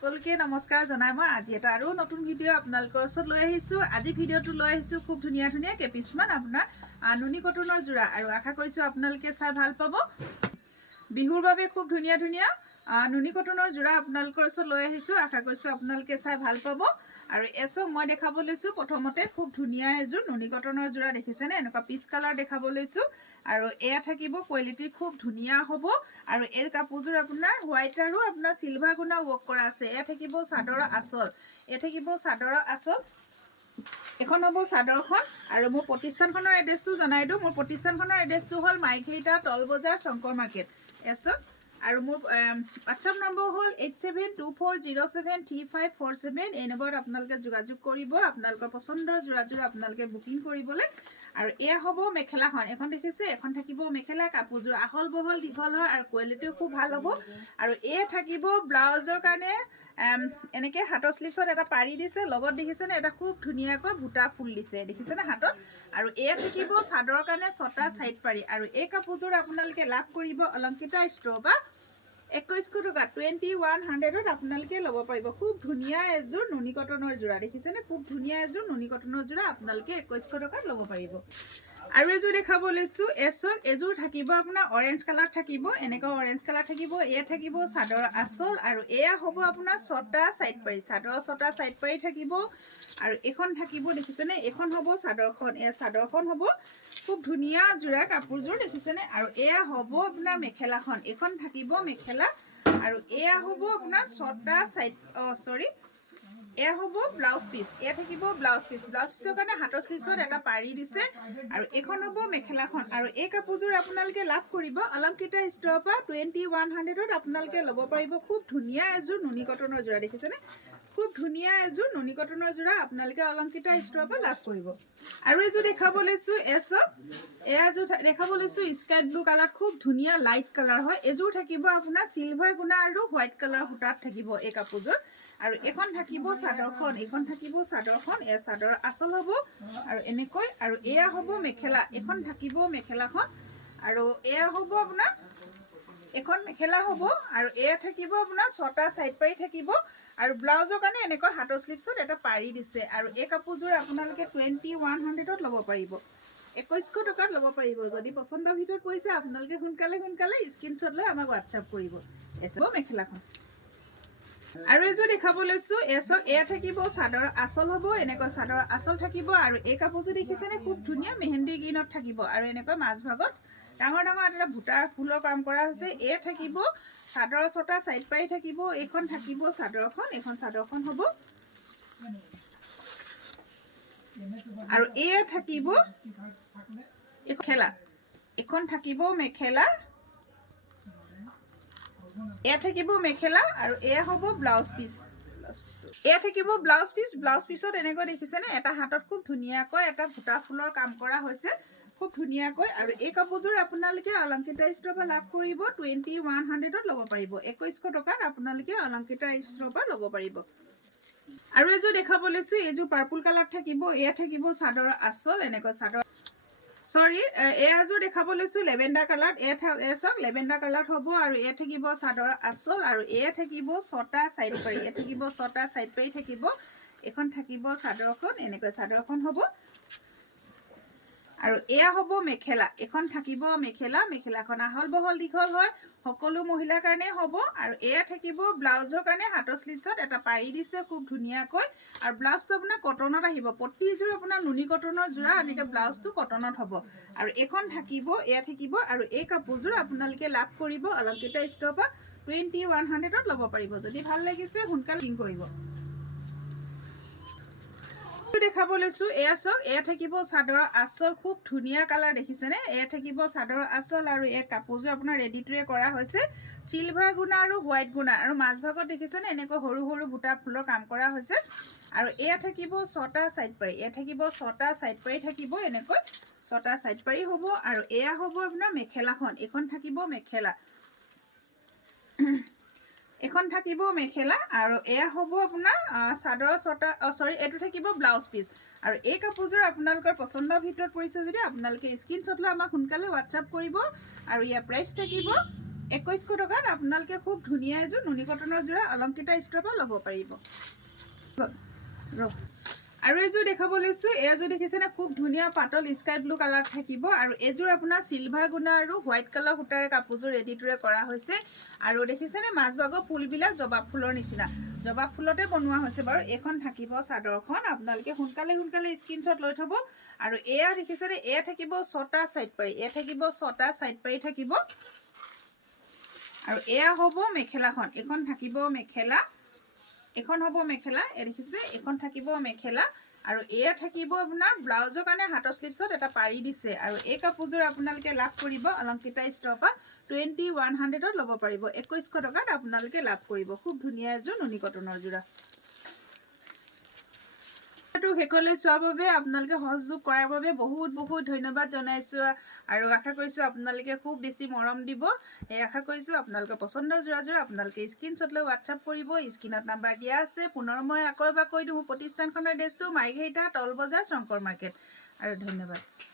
সকলকে নমস্কাৰ জনাই মই আজি এটা আৰু নতুন ভিডিঅ' আপোনালোকৰ ওচৰত লৈ আহিছোঁ। আজি ভিডিঅ'টো লৈ আহিছোঁ খুব ধুনীয়া ধুনীয়া কিছুমান আপোনাৰ নুনি কটনৰ যোৰা আৰু আশা কৰিছোঁ আপোনালোকে চাই ভাল পাব। বিহুৰ বাবে খুব ধুনীয়া ধুনীয়া নুনি কটনৰ যোৰা আপোনালোকৰ ওচৰত লৈ আহিছোঁ। আশা কৰিছোঁ আপোনালোকে চাই ভাল পাব। আৰু এচক মই দেখাব লৈছোঁ প্ৰথমতে খুব ধুনীয়া এযোৰ নুনি কটনৰ যোৰা দেখিছেনে, এনেকুৱা পিচ কালাৰ দেখাব লৈছোঁ। আৰু এয়া থাকিব কোৱালিটি খুব ধুনীয়া হ'ব। আৰু এই কাপোৰযোৰ আপোনাৰ হোৱাইট আৰু আপোনাৰ চিলভাৰ গুণা ৱৰ্ক কৰা আছে। এয়া থাকিব চাদৰৰ আঁচল, এয়া থাকিব চাদৰৰ আঁচল। এখন হ'ব চাদৰখন। আৰু মোৰ প্ৰতিষ্ঠানখনৰ এড্ৰেছটো জনাই দিওঁ। মোৰ প্ৰতিষ্ঠানখনৰ এড্ৰেছটো হ'ল মাইখেৰিটা তল বজাৰ শংকৰ মাৰ্কেট এচক। আৰু মোৰ হোৱাটছআপ নম্বৰ হ'ল 8724073547। এই নম্বৰত আপোনালোকে যোগাযোগ কৰিব আপোনালোকৰ পচন্দৰ যোৰাযোৰ আপোনালোকে বুকিং কৰিবলৈ। আৰু এয়া হ'ব মেখেলাখন, এখন দেখিছে, এখন থাকিব মেখেলা। কাপোৰযোৰ আহল বহল দীঘল হয় আৰু কোৱালিটিও খুব ভাল হ'ব। আৰু এয়া থাকিব ব্লাউজৰ কাৰণে এনেকৈ হাতৰ স্লিপছত এটা পাৰি দিছে, লগত দেখিছেনে এটা খুব ধুনীয়াকৈ বুটা ফুল দিছে, দেখিছেনে হাতত। আৰু এয়া থাকিব চাদৰৰ কাৰণে ছটা চাইড পাৰি। আৰু এই কাপোৰযোৰ আপোনালোকে লাভ কৰিব অলংকিতা ষ্ট'ৰৰ পৰা 2100 টকা 2100ত আপোনালোকে ল'ব পাৰিব। খুব ধুনীয়া এযোৰ নুনি কটনৰ যোৰা, দেখিছেনে, খুব ধুনীয়া এযোৰ নুনি কটনৰ যোৰা আপোনালোকে 2100 টকাত ল'ব পাৰিব। আৰু এযোৰ দেখাব লৈছোঁ এচক। এযোৰ থাকিব আপোনাৰ অৰেঞ্জ কালাৰ থাকিব, এনেকুৱা অৰেঞ্জ কালাৰ থাকিব। এয়া থাকিব চাদৰৰ আঁচল আৰু এয়া হ'ব আপোনাৰ ছটা চাইড পাৰি, চাদৰৰ ছটা চাইড পাৰি থাকিব। আৰু এইখন থাকিব, দেখিছেনে, এইখন হ'ব চাদৰখন, এয়া চাদৰখন হ'ব। খুব ধুনীয়া যোৰা কাপোৰযোৰ, দেখিছেনে। আৰু এয়া হ'ব আপোনাৰ মেখেলাখন, এইখন থাকিব মেখেলা। আৰু এয়া হ'ব আপোনাৰ ছটা চাইড এয়া হ'ব ব্লাউজ পিচ, এয়া থাকিব ব্লাউজ পিচ। ব্লাউজ পিচৰ কাৰণে হাতৰ স্লিপছত এটা পাৰি দিছে। আৰু এইখন হ'ব মেখেলাখন। আৰু এই কাপোৰযোৰ আপোনালোকে লাভ কৰিব অলংকিতা ষ্ট'ৰৰ পৰা 2100ত আপোনালোকে ল'ব পাৰিব। খুব ধুনীয়া এযোৰ নুনি কটনৰ যোৰা, দেখিছেনে, খুব ধুনীয়া এযোৰ নুনি কটনৰ যোৰা আপোনালোকে অলংকিতা ষ্ট'ৰৰ পৰা লাভ কৰিব। আৰু এযোৰ দেখাব লৈছোঁ এচক। এয়াযোৰ দেখাব লৈছোঁ স্কাই ব্লু কালাৰ, খুব ধুনীয়া লাইট কালাৰ হয়। এযোৰ থাকিব আপোনাৰ চিলভাৰ গুণা আৰু হোৱাইট কালাৰ সূতাত থাকিব এই কাপোৰযোৰ। আৰু এইখন থাকিব চাদৰখন, এইখন থাকিব চাদৰখন, এয়া চাদৰৰ আঁচল হ'ব। আৰু এনেকৈ, আৰু এয়া হ'ব মেখেলা, এইখন থাকিব মেখেলাখন। আৰু এয়া হ'ব আপোনাৰ এখন মেখেলা হ'ব। আৰু এয়া থাকিব আপোনাৰ ছটা চাইড পাৰি থাকিব। আৰু ব্লাউজৰ কাৰণে এনেকৈ হাতৰ স্লিপছত এটা পাৰি দিছে। আৰু এই কাপোৰযোৰ আপোনালোকে 2100ত ল'ব পাৰিব, 2100 টকাত ল'ব পাৰিব। যদি পচন্দৰ ভিতৰত পৰিছে আপোনালোকে সোনকালে স্ক্ৰীনশ্বট লৈ আমাক হোৱাটছআপ কৰিব। এচব মেখেলাখন। আৰু এযোৰ দেখাব লৈছোঁ এচক। এয়া থাকিব চাদৰ আঁচল হ'ব, এনেকৈ চাদৰ আঁচল থাকিব। আৰু এই কাপোৰযোৰ দেখিছেনে, খুব ধুনীয়া মেহেন্দি গ্ৰীণত থাকিব। আৰু এনেকৈ মাজভাগত ডাঙৰ ডাঙৰ এটা বুটা ফুলৰ কাম কৰা হৈছে। এয়া থাকিব চাদৰৰ ছটা চাইড পাৰি থাকিব। এইখন থাকিব চাদৰখন, এইখন চাদৰখন হ'ব। আৰু এয়া থাকিব মেখেলা, এইখন থাকিব মেখেলা, এয়া থাকিব মেখেলা। আৰু এয়া হ'ব ব্লাউজ পিচ, এয়া থাকিব ব্লাউজ পিচ। ব্লাউজ পিচত এনেকৈ দেখিছেনে এটা হাতত খুব ধুনীয়াকৈ এটা বুটা ফুলৰ কাম কৰা হৈছে, খুব ধুনীয়াকৈ। আৰু এই কাপোৰযোৰ আপোনালোকে অলংকিতা ষ্ট'ৰৰ পৰা লাভ কৰিব 2100ত ল'ব পাৰিব, 2100 টকাত আপোনালোকে অলংকিতা ষ্ট'ৰৰ পৰা ল'ব পাৰিব। আৰু এযোৰ দেখাব লৈছোঁ, এইযোৰ পাৰ্পল কালাৰ থাকিব। এয়া থাকিব চাদৰৰ আঁচল, এনেকৈ চাদৰ এয়াযোৰ দেখাব লৈছোঁ লেভেণ্ডাৰ কালাৰত। এয়া চাওক লেভেণ্ডাৰ কালাৰত হ'ব। আৰু এয়া থাকিব চাদৰৰ আঁচল। আৰু এয়া থাকিব ছটা চাইড পাৰি, এয়া থাকিব ছটা চাইড পাৰি থাকিব। এইখন থাকিব চাদৰখন, এনেকৈ চাদৰখন হ'ব। আৰু এয়া হ'ব মেখেলা, এইখন থাকিব মেখেলা। মেখেলাখন আহল বহল দীঘল হয়, সকলো মহিলাৰ কাৰণে হ'ব। আৰু এয়া থাকিব ব্লাউজৰ কাৰণে হাতৰ স্লিপছত এটা পাৰি দিছে খুব ধুনীয়াকৈ। আৰু ব্লাউজটো আপোনাৰ কটনত আহিব, প্ৰতিযোৰ আপোনাৰ নুনি কটনৰ যোৰা, এনেকৈ ব্লাউজটো কটনত হ'ব। আৰু এইখন থাকিব, এয়া থাকিব। আৰু এই কাপোৰযোৰ আপোনালোকে লাভ কৰিব অলংকিতা ষ্ট'ৰৰ পৰা 2100ত ল'ব পাৰিব। যদি ভাল লাগিছে সোনকালে বুকিং কৰিব। দেখাব লৈছোঁ এয়া চাওক। এয়া থাকিব চাদৰৰ আঁচল, খুব ধুনীয়া কালাৰ, দেখিছেনে। এয়া থাকিব চাদৰৰ আঁচল। আৰু এই কাপোৰযোৰ আপোনাৰ ৰেডিটোৱে কৰা হৈছে চিলভাৰ গুণা আৰু হোৱাইট গুণা। আৰু মাজভাগত দেখিছেনে এনেকৈ সৰু সৰু বুটা ফুলৰ কাম কৰা হৈছে। আৰু এয়া থাকিব ছটা চাইড পাৰি, এয়া থাকিব ছটা চাইড পাৰি থাকিব, এনেকৈ ছটা চাইড পাৰি হ'ব। আৰু এয়া হ'ব আপোনাৰ মেখেলাখন, এইখন থাকিব মেখেলা, এখন থাকিব মেখেলা। আৰু এয়া হ'ব আপোনাৰ চাদৰৰ ছটা এইটো থাকিব ব্লাউজ পিচ। আৰু এই কাপোৰযোৰ আপোনালোকৰ পচন্দৰ ভিতৰত পৰিছে যদি আপোনালোকে স্ক্ৰীনশ্বট লৈ আমাক সোনকালে হোৱাটছআপ কৰিব। আৰু ইয়াৰ প্ৰাইচ থাকিব 2100 টকাত আপোনালোকে খুব ধুনীয়া এযোৰ নুনি কটনৰ যোৰা অলংকিতা ষ্টৰৰ পৰা ল'ব পাৰিব আৰু এযোৰ দেখাব লৈছোঁ এযোৰ দেখিছেনে খুব ধুনীয়া পাতল স্কাই ব্লু কালাৰ থাকিব আৰু এযোৰ আপোনাৰ চিলভাৰ গুণা আৰু হোৱাইট কালাৰ সূতাৰে কাপোৰযোৰ ৰেডিটোৰে কৰা হৈছে আৰু দেখিছেনে মাজভাগৰ ফুলবিলাক জবা ফুলৰ নিচিনা জবা ফুলতে বনোৱা হৈছে বাৰু এইখন থাকিব চাদৰখন আপোনালোকে সোনকালে স্ক্ৰীনশ্বট লৈ থ'ব আৰু এয়া দেখিছেনে এয়া থাকিব 6টা সাইড পাৰি এয়া থাকিব 6টা সাইড পাৰি থাকিব আৰু এয়া হ'ব মেখেলাখন এখন থাকিব মেখেলা এখন হ'ব মেখেলা এ দেখিছে এখন থাকিব মেখেলা আৰু এয়া থাকিব আপোনাৰ ব্লাউজৰ কাৰণে হাতৰ স্লিপছত এটা পাৰি দিছে আৰু এই কাপোৰযোৰ আপোনালোকে লাভ কৰিব অলংকিতা ষ্টৰৰ পৰা 2100ত ল'ব পাৰিব 2100 টকাত আপোনালোকে লাভ কৰিব খুব ধুনীয়া এযোৰ নুনি কটনৰ যোৰা শেষলৈ চোৱাৰ বাবে আপোনালোকে সহযোগ কৰাৰ বাবে বহুত ধন্যবাদ জনাইছোঁ আৰু আশা কৰিছোঁ আপোনালোকে খুব বেছি মৰম দিব এই আশা কৰিছোঁ আপোনালোকৰ পচন্দৰ যোৰাযোৰ আপোনালোকে স্ক্ৰীনশ্বট লৈ হোৱাটছআপ কৰিব স্ক্ৰীনত নাম্বাৰ দিয়া আছে পুনৰ মই আকৌ এবাৰ কৈ দিওঁ প্ৰতিষ্ঠানখনৰ এড্ৰেছটো মাইঘেইটা তল বজাৰ শংকৰ মাৰ্কেট আৰু ধন্যবাদ